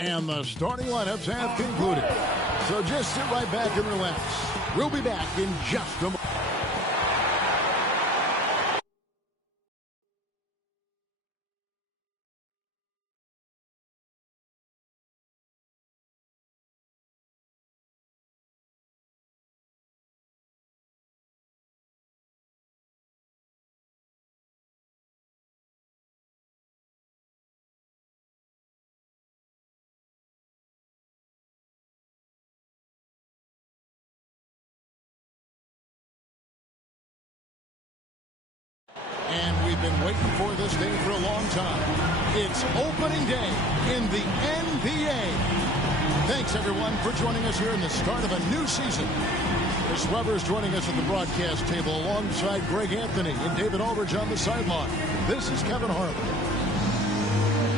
And the starting lineups have concluded. So just sit right back and relax. We'll be back in just a moment. And we've been waiting for this day for a long time. It's opening day in the NBA. Thanks, everyone, for joining us here in the start of a new season. Chris Webber is joining us at the broadcast table alongside Greg Anthony and David Aldridge on the sideline. This is Kevin Harlan.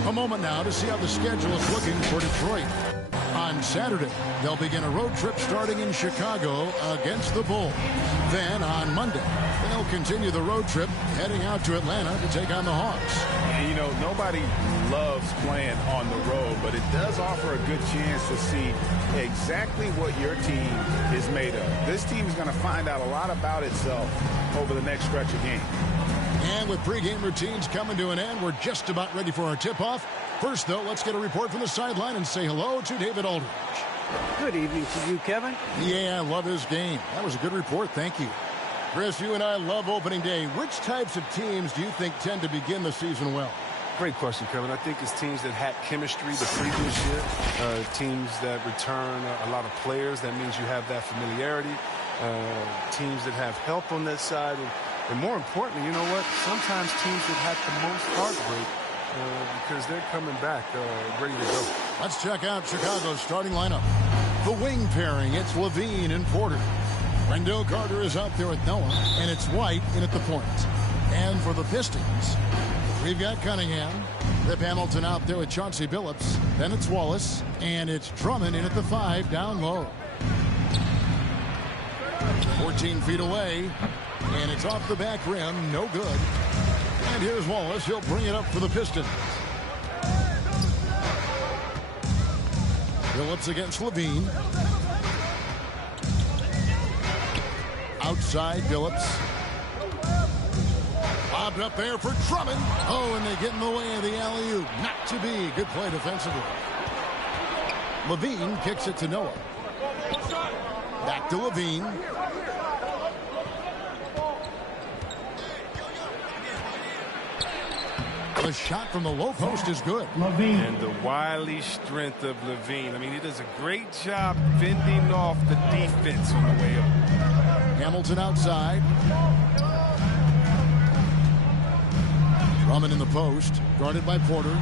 A moment now to see how the schedule is looking for Detroit. On Saturday, they'll begin a road trip starting in Chicago against the Bulls. Then on Monday, they'll continue the road trip heading out to Atlanta to take on the Hawks. And, you know, nobody loves playing on the road, but it does offer a good chance to see exactly what your team is made of. This team is going to find out a lot about itself over the next stretch of games. And with pregame routines coming to an end, we're just about ready for our tip-off. First, though, let's get a report from the sideline and say hello to David Aldridge. Good evening to you, Kevin. Yeah, I love his game. That was a good report. Thank you. Chris, you and I love opening day. Which types of teams do you think tend to begin the season well? Great question, Kevin. I think it's teams that had chemistry the previous year, teams that return a lot of players. That means you have that familiarity. Teams that have help on that side. And more importantly, you know what? Sometimes teams that have the most heartbreak because they're coming back ready to go. Let's check out Chicago's starting lineup. The wing pairing, it's LaVine and Porter. Wendell Carter is out there with Noah, and it's White in at the point. And for the Pistons, we've got Cunningham, Rip Hamilton out there with Chauncey Billups. Then it's Wallace, and it's Drummond in at the 5 down low. 14 feet away, and it's off the back rim, no good. And here's Wallace. He'll bring it up for the Pistons. Billups against LaVine. Outside, Billups. Lobbed up there for Drummond. Oh, and they get in the way of the alley-oop. Not to be. Good play defensively. LaVine kicks it to Noah. Back to LaVine. The shot from the low post is good. And the wily strength of LaVine. I mean, he does a great job fending off the defense on the way up. Hamilton outside. Drummond in the post. Guarded by Porter.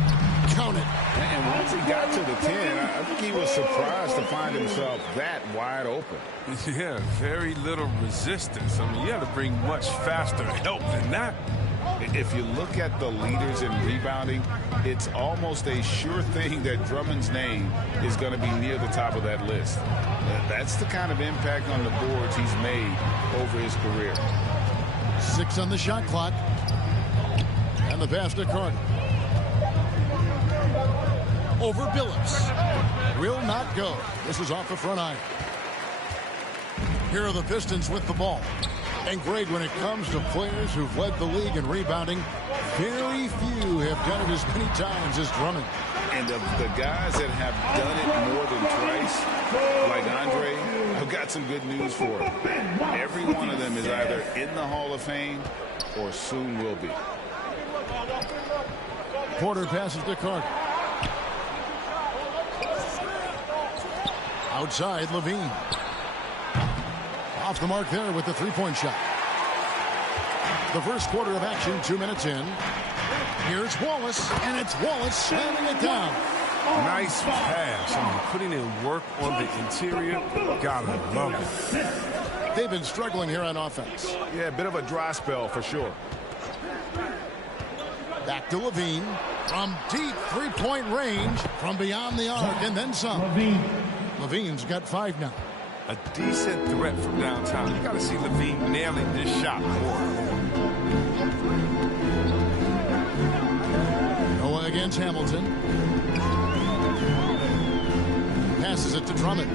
Count it. And once he got to the 10, I think he was surprised to find himself that wide open. Yeah, very little resistance. I mean, you have to bring much faster help than that. If you look at the leaders in rebounding, it's almost a sure thing that Drummond's name is going to be near the top of that list. That's the kind of impact on the boards he's made over his career. 6 on the shot clock. And the pass to Carter. Over Billups. Will not go. This is off the front iron. Here are the Pistons with the ball. And Greg, when it comes to players who've led the league in rebounding, very few have done it as many times as Drummond. And of the guys that have done it more than twice, like Andre, I've got some good news for him. Every one of them is either in the Hall of Fame or soon will be. Porter passes to Carter. Outside, LaVine. Off the mark there with the three-point shot. The first quarter of action, 2 minutes in. Here's Wallace, and it's Wallace slamming it down. Nice pass. I mean, putting in work on the interior. Gotta love it. They've been struggling here on offense. Yeah, a bit of a dry spell for sure. Back to LaVine. From deep three-point range, from beyond the arc, and then some. LaVine's got 5 now. A decent threat from downtown. You got to see LaVine nailing this shot more and more. Noah against Hamilton. Passes it to Drummond.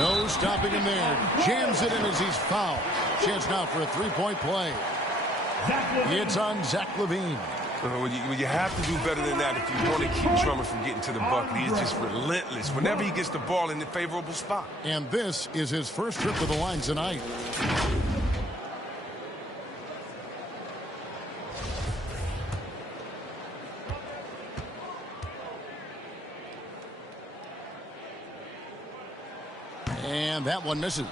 No stopping him there. Jams it in as he's fouled. Chance now for a three-point play. It's on Zach LaVine. Well, you have to do better than that if you want to keep Drummond from getting to the bucket. He's just relentless whenever he gets the ball in the favorable spot. And this is his first trip to the line tonight. And that one misses.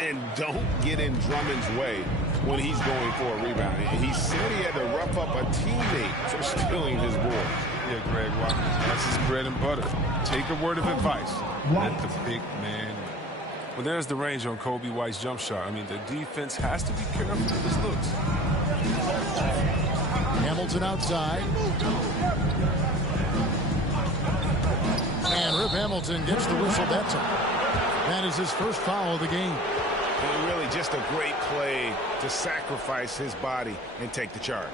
And don't get in Drummond's way when he's going for a rebound. He said he had to rough up a teammate for stealing his ball. Yeah, Greg, that's his bread and butter. Take a word of advice. Let the big man. Well, there's the range on Coby White's jump shot. I mean, the defense has to be careful with his looks. Hamilton outside. And Rip Hamilton gets the whistle that time. That is his first foul of the game. And really just a great play to sacrifice his body and take the charge.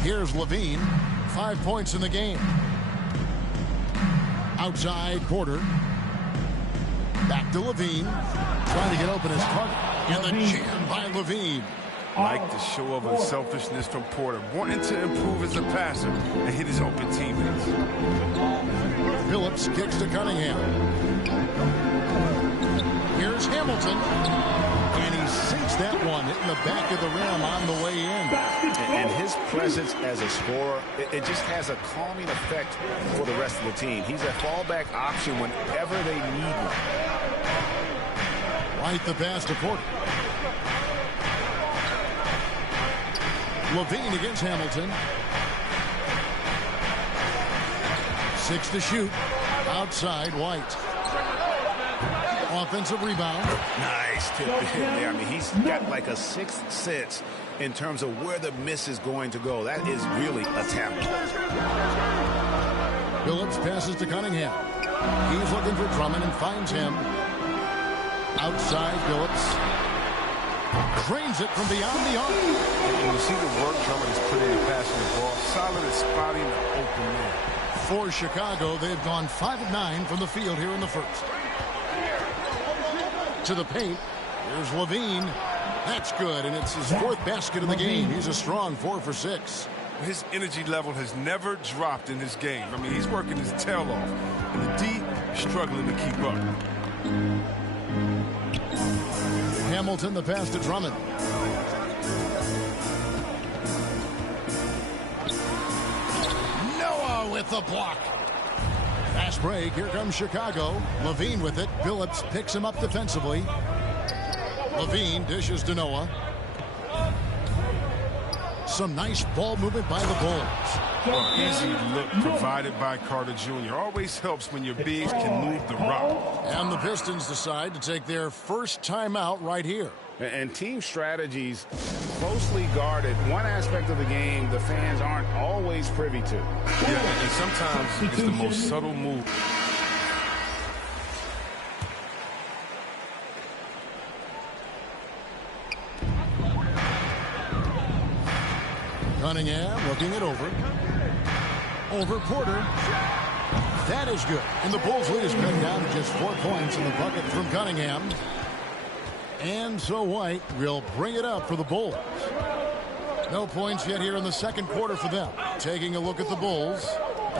Here's LaVine. 5 points in the game. Outside Porter. Back to LaVine. Trying to get open his target. And the jam by LaVine. Like the show of unselfishness from Porter, wanting to improve as a passer and hit his open teammates. Billups kicks to Cunningham. Here's Hamilton. And he sinks that one, hitting the back of the rim on the way in. And his presence as a scorer, it just has a calming effect for the rest of the team. He's a fallback option whenever they need one. White the pass to Porter. LaVine against Hamilton. 6 to shoot. Outside White. Offensive rebound. Nice tip to him there. I mean, he's got like a sixth sense in terms of where the miss is going to go. That is really a talent. Billups passes to Cunningham. He's looking for Drummond and finds him. Outside Billups. Drains it from beyond the arc. And you see the work Drummond is putting in passing the ball. Solid at spotting the open man. For Chicago, they've gone 5 of 9 from the field here in the first. To the paint. Here's LaVine. That's good, and it's his 4th basket of the game. He's a strong 4 for 6. His energy level has never dropped in this game. I mean, he's working his tail off. And the D struggling to keep up. Hamilton, the pass to Drummond. Noah with the block. Fast break. Here comes Chicago. LaVine with it. Billups picks him up defensively. LaVine dishes to Noah. Some nice ball movement by the Bulls. Well, easy look provided by Carter Jr. Always helps when your bigs can move the rock. And the Pistons decide to take their first timeout right here. And team strategies closely guarded. One aspect of the game the fans aren't always privy to. Yeah, and sometimes it's the most subtle move. Cunningham looking it over. Over Porter. That is good. And the Bulls lead is cut down to just 4 points in the bucket from Cunningham. And so White will bring it up for the Bulls. No points yet here in the second quarter for them. Taking a look at the Bulls.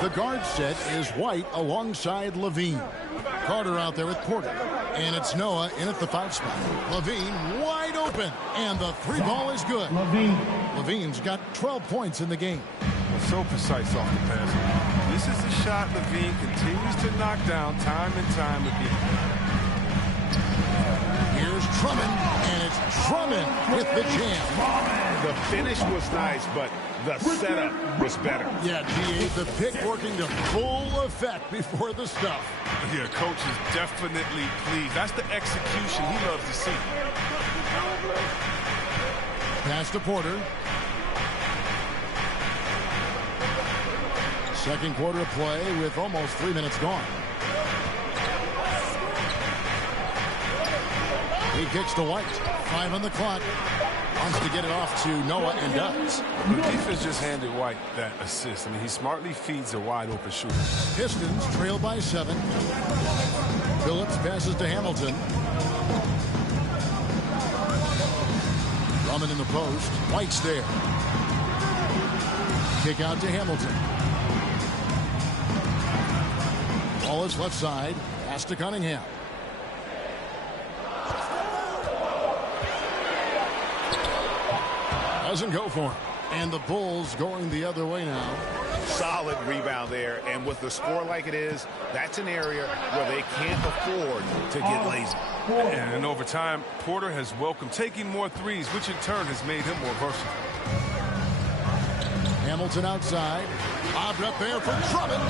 The guard set is White alongside LaVine. Carter out there with Porter. And it's Noah in at the 5 spot. LaVine wide open. And the 3 ball is good. LaVine's got 12 points in the game. So precise off the pass. This is a shot LaVine continues to knock down time and time again. Here's Drummond, and it's Drummond with the jam. The finish was nice, but the setup was better. Yeah, G.A., the pick working to full effect before the stuff. Yeah, coach is definitely pleased. That's the execution he loves to see. Pass to Porter. Second quarter of play with almost 3 minutes gone. He kicks to White. 5 on the clock. Wants to get it off to Noah and does. The defense just handed White that assist. I mean, he smartly feeds a wide-open shooter. Pistons trail by 7. Billups passes to Hamilton. Drummond in the post. White's there. Kick out to Hamilton. Wallace left side. Pass to Cunningham. Doesn't go for him. And the Bulls going the other way now. Solid rebound there. And with the score like it is, that's an area where they can't afford to get lazy. And over time, Porter has welcomed taking more threes, which in turn has made him more versatile. Hamilton outside. Lobbed up there for Drummond.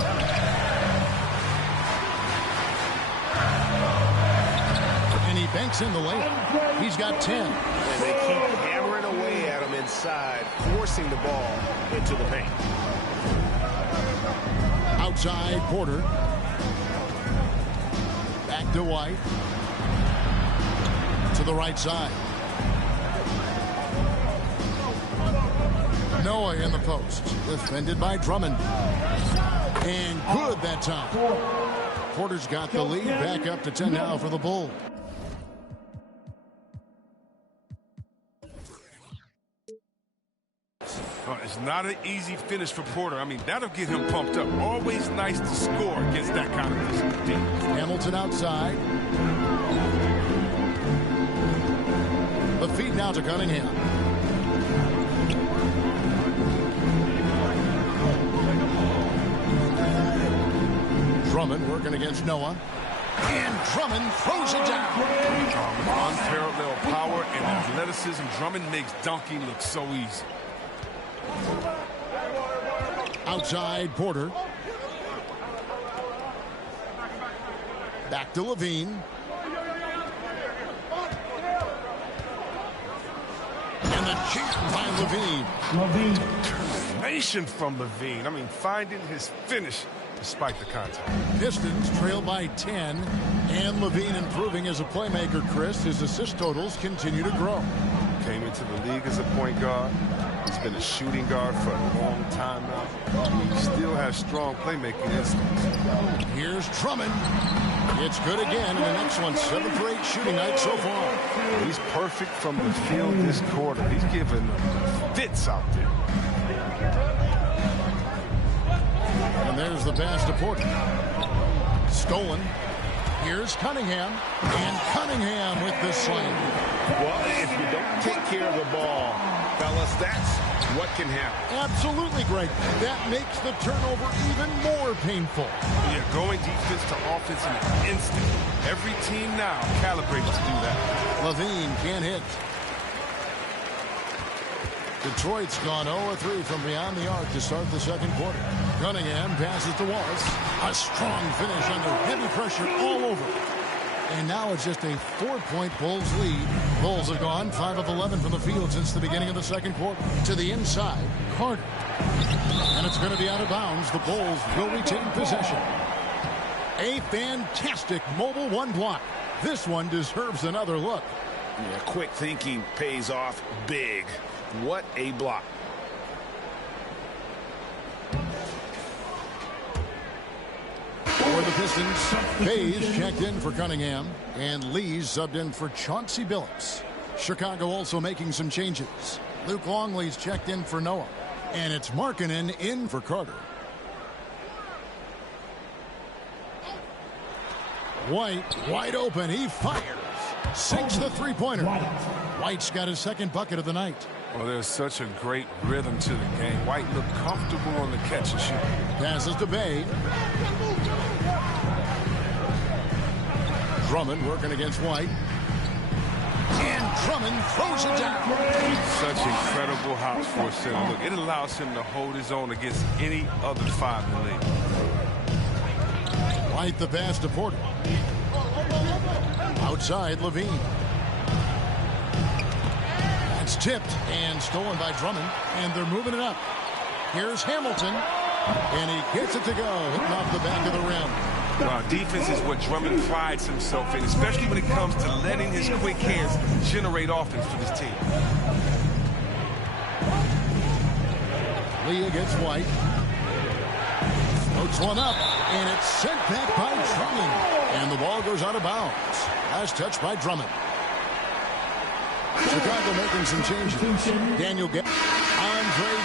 And he banks in the layup. He's got 10. And they keep hammering away at him inside, forcing the ball into the paint. Outside, Porter. Back to White. To the right side. Noah in the post. Defended by Drummond. And good that time. Porter's got the lead. Back up to 10 now for the Bulls. It's not an easy finish for Porter. I mean, that'll get him pumped up. Always nice to score against that kind of physical defense. Hamilton outside. The feed now to Cunningham. Drummond working against Noah. And Drummond throws it down. With unparalleled power and athleticism, Drummond makes dunking look so easy. Outside, Porter. Back to LaVine. And the jam by LaVine. Determination from LaVine. I mean, finding his finish despite the contact. Pistons trail by 10. And LaVine improving as a playmaker, Chris. His assist totals continue to grow. Came into the league as a point guard. He's been a shooting guard for a long time now. He still has strong playmaking instincts. Here's Drummond. It's good again, and an excellent 7 for 8 shooting night so far. He's perfect from the field this quarter. He's giving fits out there. And there's the pass to Porter. Stolen. Here's Cunningham. And Cunningham with the slam. Well, if you don't take care of the ball, fellas, that's what can happen. Absolutely great. That makes the turnover even more painful. Yeah, going defense to offense in an instant. Every team now calibrates to do that. LaVine can't hit. Detroit's gone 0-3 from beyond the arc to start the second quarter. Cunningham passes to Wallace. A strong finish under heavy pressure all over. And now it's just a 4-point Bulls lead. Bulls have gone 5 of 11 from the field since the beginning of the second quarter. To the inside, Carter. And it's going to be out of bounds. The Bulls will retain possession. A fantastic mobile one block. This one deserves another look. Yeah, quick thinking pays off big. What a block. For the Pistons, Cade checked in for Cunningham, and Lee's subbed in for Chauncey Billups. Chicago also making some changes. Luke Longley's checked in for Noah, and it's Markkanen in for Carter. White, wide open, he fires. Sinks the three-pointer. White's got his second bucket of the night. Well, there's such a great rhythm to the game. White looked comfortable on the catch and shoot. Passes to Bay. Drummond working against White. And Drummond throws it down. Such incredible hops for a center. Look, it allows him to hold his own against any other 5 in the league. White the pass to Porter. Outside, LaVine. It's tipped and stolen by Drummond, and they're moving it up. Here's Hamilton, and he gets it to go, hitting off the back of the rim. Well, defense is what Drummond prides himself in, especially when it comes to letting his quick hands generate offense for this team. Lee against White. Floats one up, and it's sent back by Drummond. And the ball goes out of bounds. Last touch by Drummond. Chicago making some changes. Andre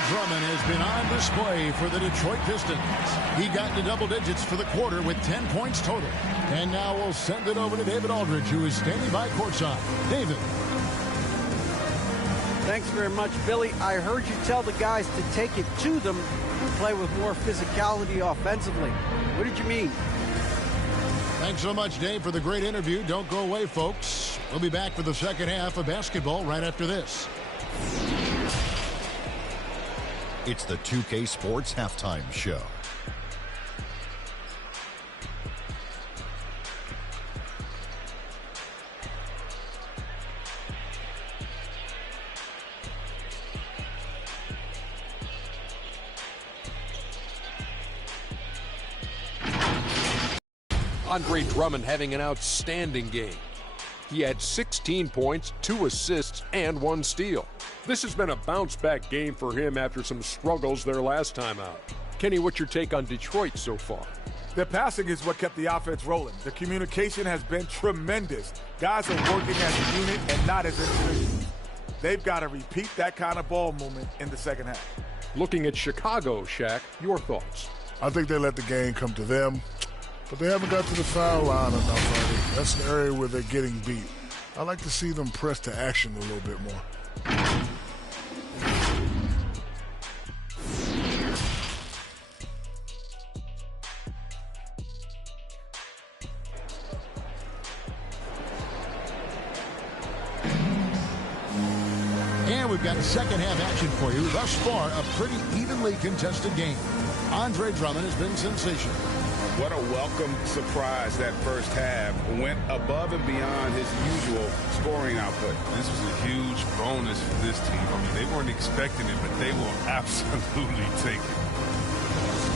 Drummond has been on display for the Detroit Pistons. He got into double digits for the quarter with 10 points total. And now we'll send it over to David Aldridge, who is standing by courtside. David. Thanks very much, Billy. I heard you tell the guys to take it to them and play with more physicality offensively. What did you mean? Thanks so much, Dave, for the great interview. Don't go away, folks. We'll be back for the second half of basketball right after this. It's the 2K Sports Halftime Show. Andre Drummond having an outstanding game. He had 16 points, 2 assists, and 1 steal. This has been a bounce-back game for him after some struggles their last time out. Kenny, what's your take on Detroit so far? Their passing is what kept the offense rolling. The communication has been tremendous. Guys are working as a unit and not as individuals. They've got to repeat that kind of ball movement in the second half. Looking at Chicago, Shaq, your thoughts? I think they let the game come to them, but they haven't got to the foul line enough. That's an area where they're getting beat. I like to see them press to action a little bit more. And we've got second half action for you. Thus far, a pretty evenly contested game. Andre Drummond has been sensational. What a welcome surprise that first half. Went above and beyond his usual scoring output. This was a huge bonus for this team. I mean, they weren't expecting it, but they will absolutely take it.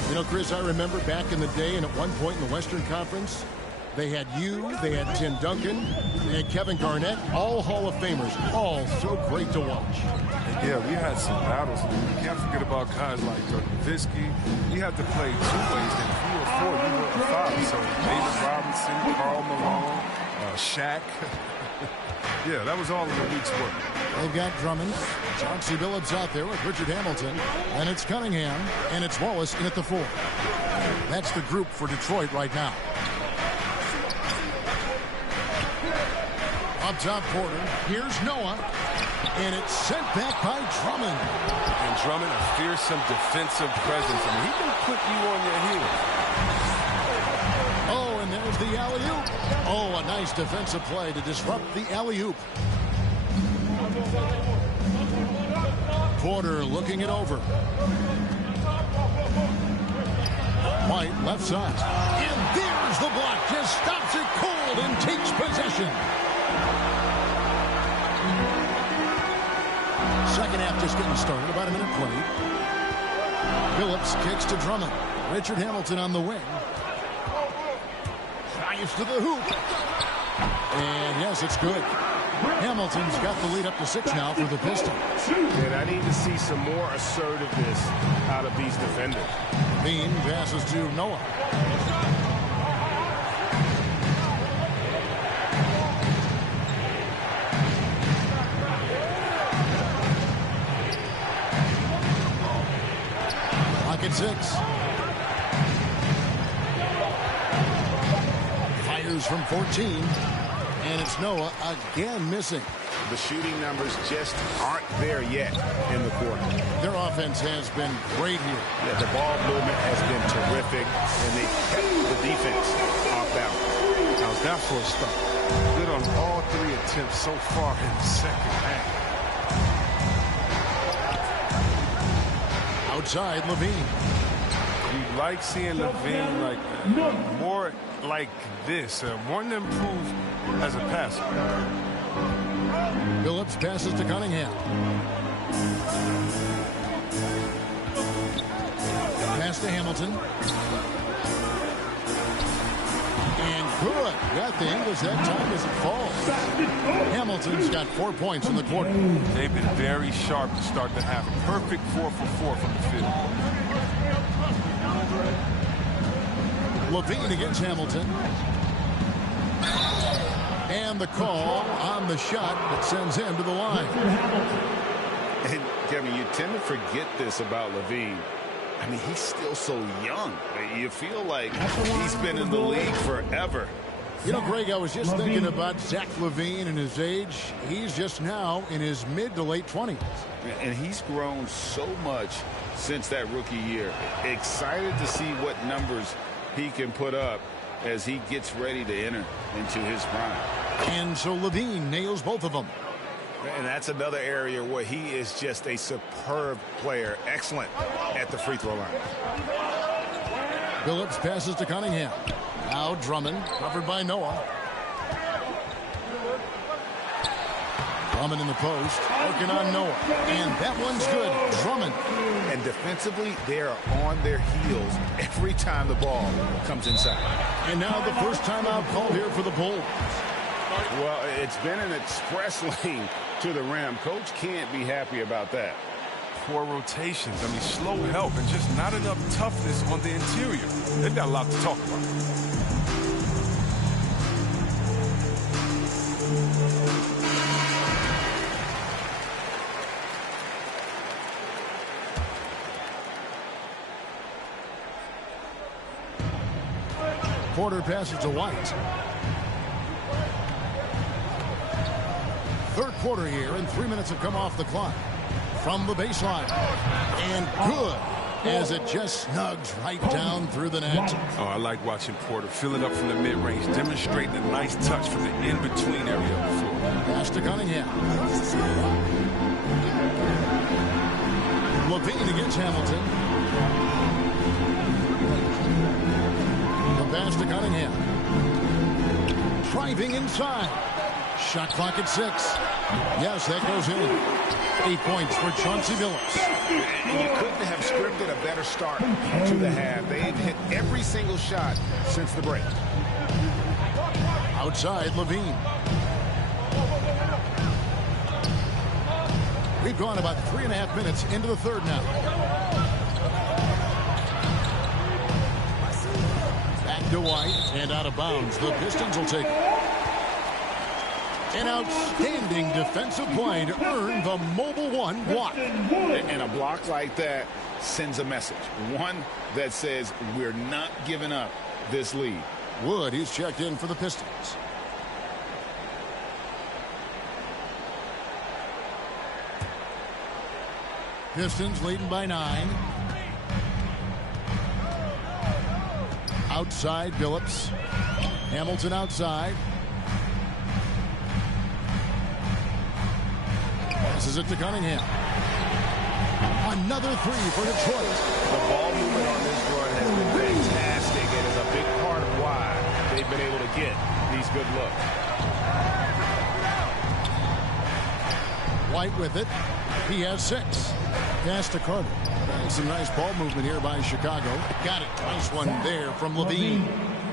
You know, Chris, I remember back in the day and at one point in the Western Conference, they had you, they had Tim Duncan, they had Kevin Garnett, all Hall of Famers, all so great to watch. Yeah, we had some battles. You can't forget about guys like Nowitzki. You have to play 2 ways, then 3 or 4, you were 5. So David Robinson, Karl Malone, Shaq. Yeah, that was all in the week's work. They've got Drummond, Chauncey Billups out there with Richard Hamilton, and it's Cunningham, and it's Wallace in at the 4. That's the group for Detroit right now. Up top Porter, here's Noah, and it's sent back by Drummond. And Drummond, a fearsome defensive presence. I mean, he can put you on your heels. Oh, and there's the alley-oop. Oh, a nice defensive play to disrupt the alley-oop. Porter looking it over. White, left side. And there's the block. Just stops it cold and takes possession. Second half just getting started. About a minute played. Billups kicks to Drummond. Richard Hamilton on the wing. Drives to the hoop. And yes, it's good. Hamilton's got the lead up to 6 now for the Pistons. And I need to see some more assertiveness out of these defenders. Bean passes to Noah. Clock at 6. Fires from 14. And it's Noah again missing. The shooting numbers just aren't there yet in the quarter. Their offense has been great here. Yeah, the ball movement has been terrific, and they kept the defense off balance. How's that for a start? Good on all 3 attempts so far in the second half. Outside, LaVine. You like seeing LaVine like more like this, more improved as a passer. Billups passes to Cunningham. Pass to Hamilton. And good. Got the English that time as it falls. Hamilton's got 4 points in the quarter. They've been very sharp to start the half. Perfect 4 for 4 from the field. LaVine against Hamilton. And the call on the shot that sends him to the line. And, Kevin, you tend to forget this about LaVine. I mean, he's still so young. You feel like he's been in the league forever. You know, Greg, I was just thinking about Zach LaVine and his age. He's just now in his mid to late 20s. And he's grown so much since that rookie year. Excited to see what numbers he can put up as he gets ready to enter into his prime. And so LaVine nails both of them. And that's another area where he is just a superb player. Excellent at the free throw line. Billups passes to Cunningham. Now Drummond, covered by Noah. Drummond in the post, working on Noah. And that one's good. Drummond. And defensively, they are on their heels every time the ball comes inside. And now the first timeout called here for the Bulls. Well, it's been an express lane to the rim. Coach can't be happy about that. Poor rotations. I mean, slow help and just not enough toughness on the interior. They've got a lot to talk about. Porter passes to White. Third quarter here, and 3 minutes have come off the clock. From the baseline. And good, as it just snugs right down through the net. Oh, I like watching Porter fill it up from the mid-range, demonstrating a nice touch from the in-between area of the floor. Pass to Cunningham. LaVine against Hamilton. The pass to Cunningham. Driving inside. Shot clock at 6. Yes, that goes in. 8 points for Chauncey Billups. And you couldn't have scripted a better start to the half. They've hit every single shot since the break. Outside, LaVine. We've gone about 3.5 minutes into the third now. Back to White and out of bounds. The Pistons will take it. An outstanding defensive play to earn the Mobile One block. And a block like that sends a message. One that says we're not giving up this lead. Wood, he's checked in for the Pistons. Pistons leading by 9. Outside, Billups. Hamilton outside. Passes it to Cunningham. Another 3 for Detroit. The ball movement on this run has been fantastic and is a big part of why they've been able to get these good looks. White with it. He has 6. Pass to Carter. And some nice ball movement here by Chicago. Got it. Nice one there from LaVine.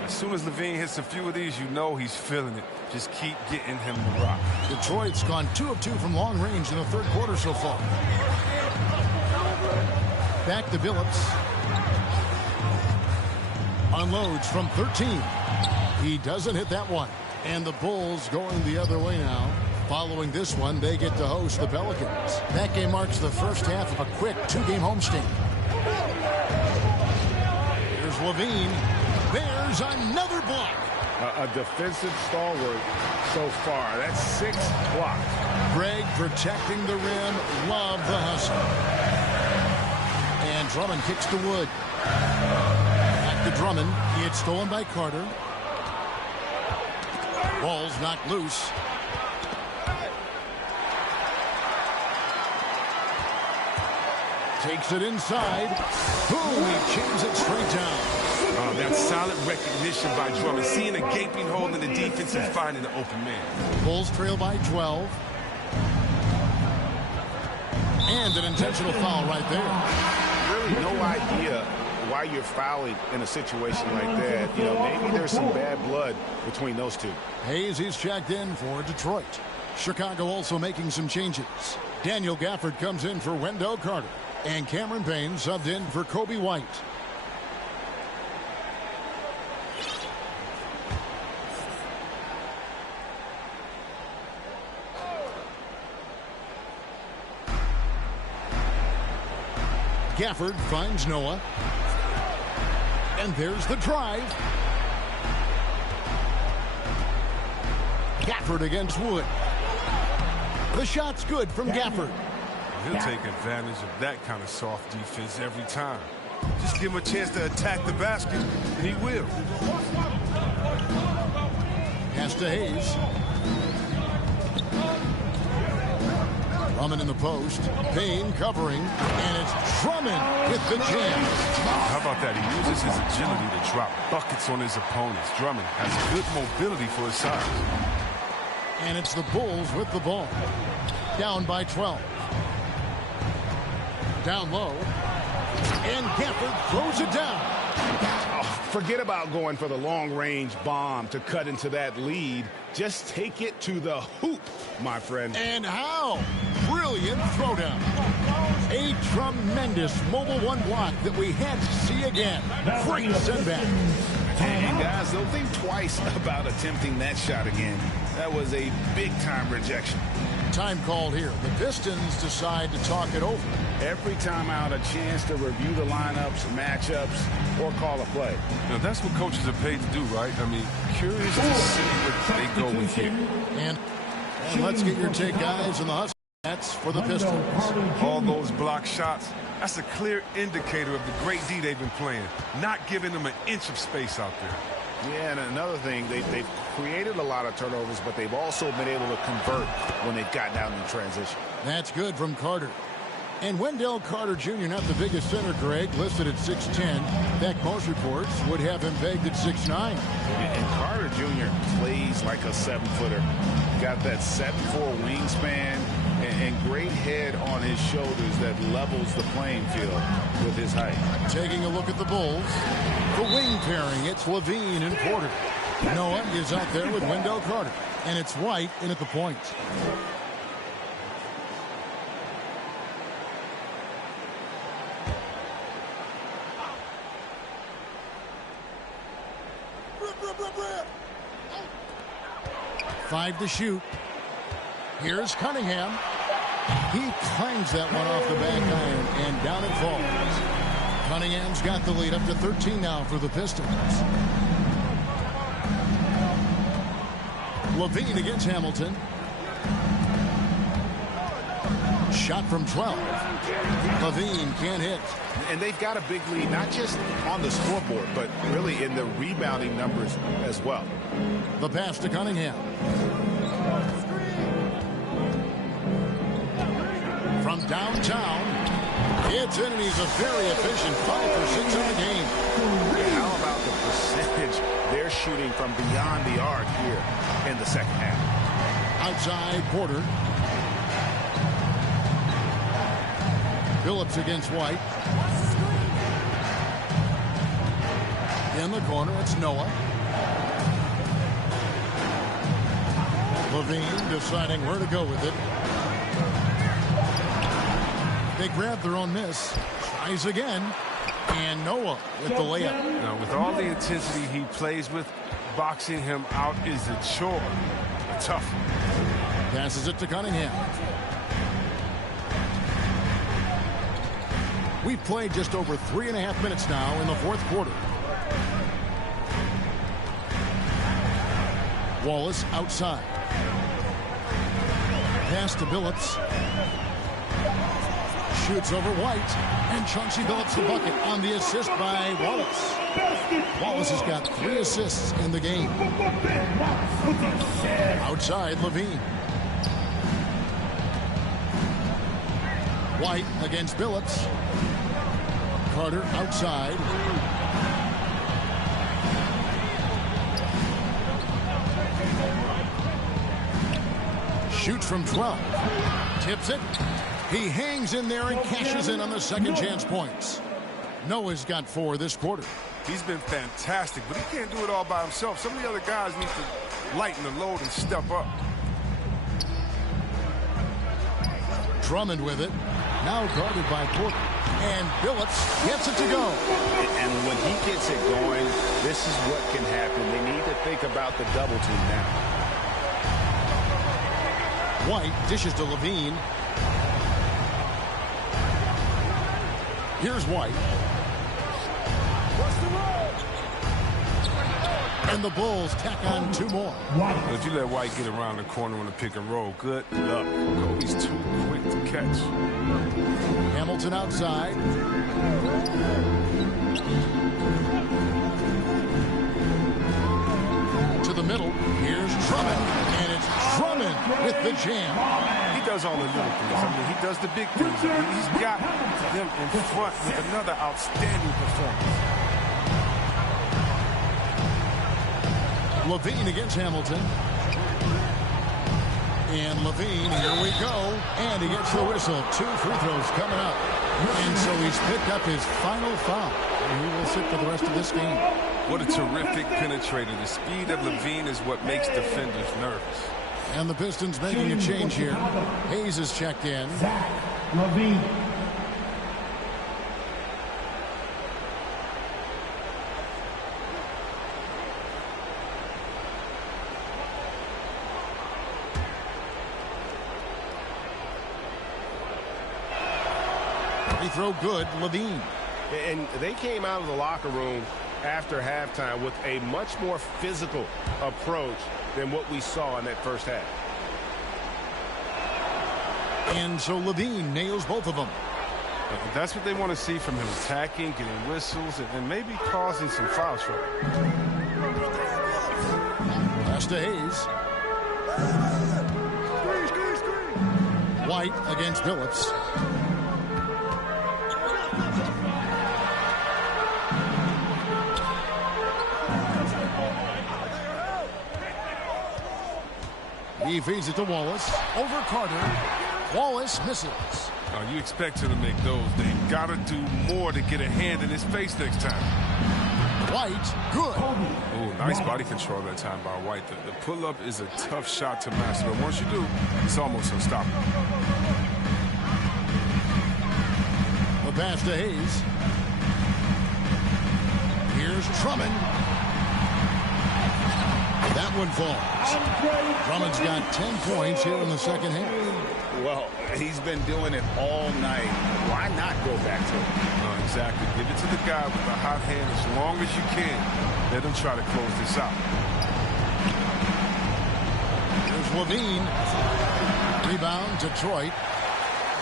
As soon as LaVine hits a few of these, you know he's feeling it. Just keep getting him the rock. Detroit's gone 2 of 2 from long range in the third quarter so far. Back to Billups. Unloads from 13. He doesn't hit that one. And the Bulls going the other way now. Following this one, they get to host the Pelicans. That game marks the first half of a quick 2-game homestand. Here's LaVine. There's another block. A defensive stalwart so far. That's 6 blocks. Greg protecting the rim. Love the hustle. And Drummond kicks to Wood. Back to Drummond. He had stolen by Carter. Ball's knocked loose. Takes it inside. Boom, he jams it straight down. Oh, that's solid recognition by Drummond. Seeing a gaping hole in the defense and finding an open man. Bulls trail by 12. And an intentional foul right there. Really no idea why you're fouling in a situation like that. You know, maybe there's some bad blood between those two. Hayes, he's checked in for Detroit. Chicago also making some changes. Daniel Gafford comes in for Wendell Carter. And Cameron Payne subbed in for Coby White. Gafford finds Noah. And there's the drive. Gafford against Wood. The shot's good from Gafford. He'll take advantage of that kind of soft defense every time. Just give him a chance to attack the basket, and he will. Pass to Hayes. Drummond in the post. Payne covering. And it's Drummond with the jam. How about that? He uses his agility to drop buckets on his opponents. Drummond has good mobility for his size. And it's the Bulls with the ball. Down by 12. Down low. And Gafford throws it down. Oh, forget about going for the long-range bomb to cut into that lead. Just take it to the hoop, my friend. And how? Brilliant throwdown. A tremendous mobile one block that we had to see again. Great sendback. And guys, don't think twice about attempting that shot again. That was a big-time rejection. Time called here. The Pistons decide to talk it over. Every time out, a chance to review the lineups, matchups, or call a play. Now, that's what coaches are paid to do, right? I mean, curious to see what they go with here. And let's get your take, guys, on the hustle. That's for the Pistons. All those block shots, that's a clear indicator of the great D they've been playing, not giving them an inch of space out there. Yeah, and another thing, they've created a lot of turnovers, but they've also been able to convert when they've gotten out in transition. That's good from Carter. And Wendell Carter Jr., not the biggest center, Greg, listed at 6'10". In fact, most reports would have him pegged at 6'9". And Carter Jr. plays like a 7-footer. Got that 7'4" wingspan and great head on his shoulders that levels the playing field with his height. Taking a look at the Bulls. The wing pairing, it's LaVine and Porter. Noah is out there with Wendell Carter. And it's White in at the point. Five to shoot. Here's Cunningham. He clangs that one off the back iron, and down it falls. Cunningham's got the lead up to 13 now for the Pistons. LaVine against Hamilton. Shot from 12. LaVine can't hit. And they've got a big lead, not just on the scoreboard, but really in the rebounding numbers as well. The pass to Cunningham. From downtown, it's in, and he's a very efficient 5 for 6 in the game. How about the percentage they're shooting from beyond the arc here in the second half? Outside, Porter. Billups against White. In the corner, it's Noah. LaVine deciding where to go with it. They grab their own miss. Tries again. And Noah with the layup. Now, with all the intensity he plays with, boxing him out is a chore. Tough. Passes it to Cunningham. We've played just over 3.5 minutes now in the fourth quarter. Wallace outside. Pass to Billups. Shoots over White. And Chauncey Billups the bucket on the assist by Wallace. Wallace has got 3 assists in the game. Outside, LaVine. White against Billups. Carter outside. Shoots from 12. Tips it. He hangs in there and cashes in on the second chance points. Noah's got 4 this quarter. He's been fantastic, but he can't do it all by himself. Some of the other guys need to lighten the load and step up. Drummond with it. Now guarded by Porter. And Billups gets it to go. And when he gets it going, this is what can happen. They need to think about the double team now. White dishes to LaVine. Here's White. And the Bulls tack on 2 more. If you let White get around the corner on the pick and roll, good luck. Coby's too quick to catch. Hamilton outside. To the middle. Here's Drummond. And it's Drummond with the jam. He does all the little things. I mean, he does the big things. He's got them in front with another outstanding performance. LaVine against Hamilton. And LaVine, here we go. And he gets the whistle. 2 free throws coming up. And so he's picked up his final foul. And he will sit for the rest of this game. What a terrific penetrator. The speed of LaVine is what makes defenders nervous. And the Pistons making a change here. Hayes is checked in. LaVine. Free throw good, LaVine. And they came out of the locker room after halftime with a much more physical approach than what we saw in that first half. And so LaVine nails both of them. That's what they want to see from him, attacking, getting whistles, and maybe causing some foul trouble. Pass to Hayes. White against Billups. He feeds it to Wallace. Over Carter. Wallace misses. You expect him to make those. They've got to do more to get a hand in his face next time. White, good. Oh, nice body control that time by White. The pull-up is a tough shot to master, but once you do, it's almost unstoppable. The pass to Hayes. Here's Drummond. That one falls. Drummond's got 10 points here in the second half. Well, he's been doing it all night. Why not go back to it? Exactly. Give it to the guy with the hot hand as long as you can. Let him try to close this out. Here's LaVine. Rebound, Detroit.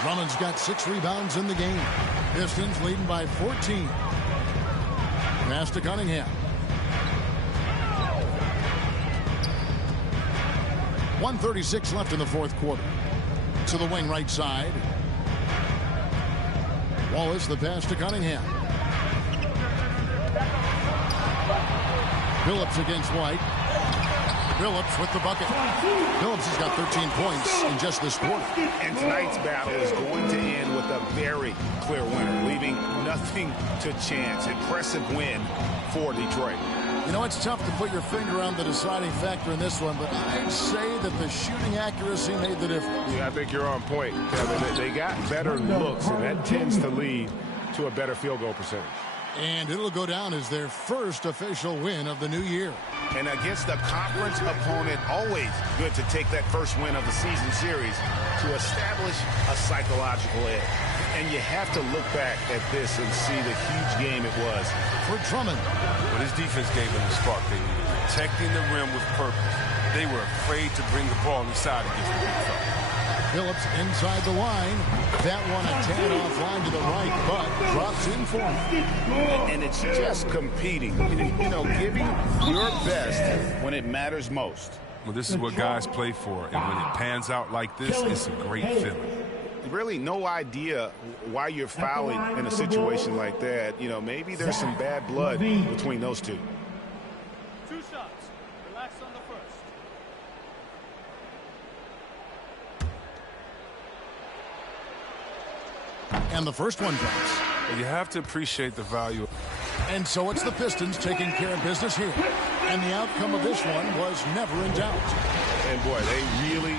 Drummond's got 6 rebounds in the game. Pistons leading by 14. Pass to Cunningham. 1:36 left in the fourth quarter. To the wing right side. Wallace, the pass to Cunningham. Billups against White. Billups with the bucket. Billups has got 13 points in just this quarter. And tonight's battle is going to end with a very clear winner, leaving nothing to chance. Impressive win for Detroit. You know, it's tough to put your finger on the deciding factor in this one, but I'd say that the shooting accuracy made the difference. Yeah, I think you're on point, Kevin. They got better looks, and that tends to lead to a better field goal percentage. And it'll go down as their first official win of the new year. And against a conference opponent, always good to take that first win of the season series to establish a psychological edge. And you have to look back at this and see the huge game it was for Drummond. But his defense gave them the spark they needed, protecting the rim with purpose. They were afraid to bring the ball inside against the big fella. Phillips inside the line. That one a tad offline to the right, but drops in for him. And it's just competing, you know, giving your best when it matters most. Well, this is what guys play for, and when it pans out like this, it's a great feeling. Really no idea why you're fouling in a situation like that. You know, maybe there's some bad blood between those two. 2 shots. Relax on the first. And the first one drops. You have to appreciate the value. And so it's the Pistons taking care of business here. And the outcome of this one was never in doubt. And, boy, they really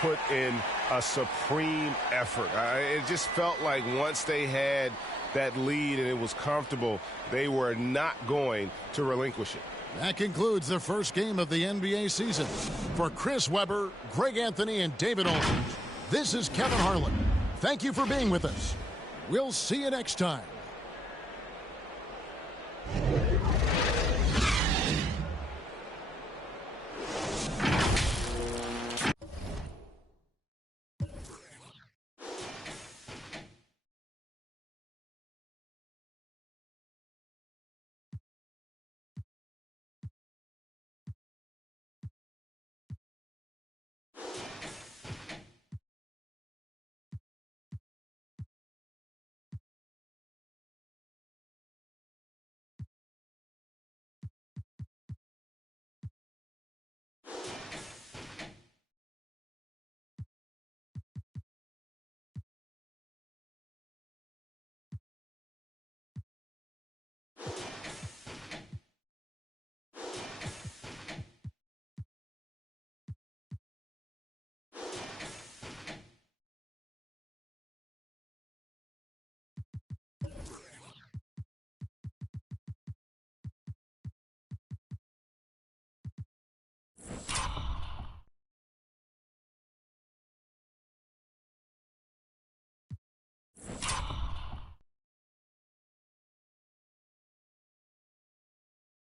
put in a supreme effort. It just felt like once they had that lead and it was comfortable, they were not going to relinquish it. That concludes the first game of the NBA season. For Chris Webber, Greg Anthony, and David Aldridge, this is Kevin Harlan. Thank you for being with us. We'll see you next time.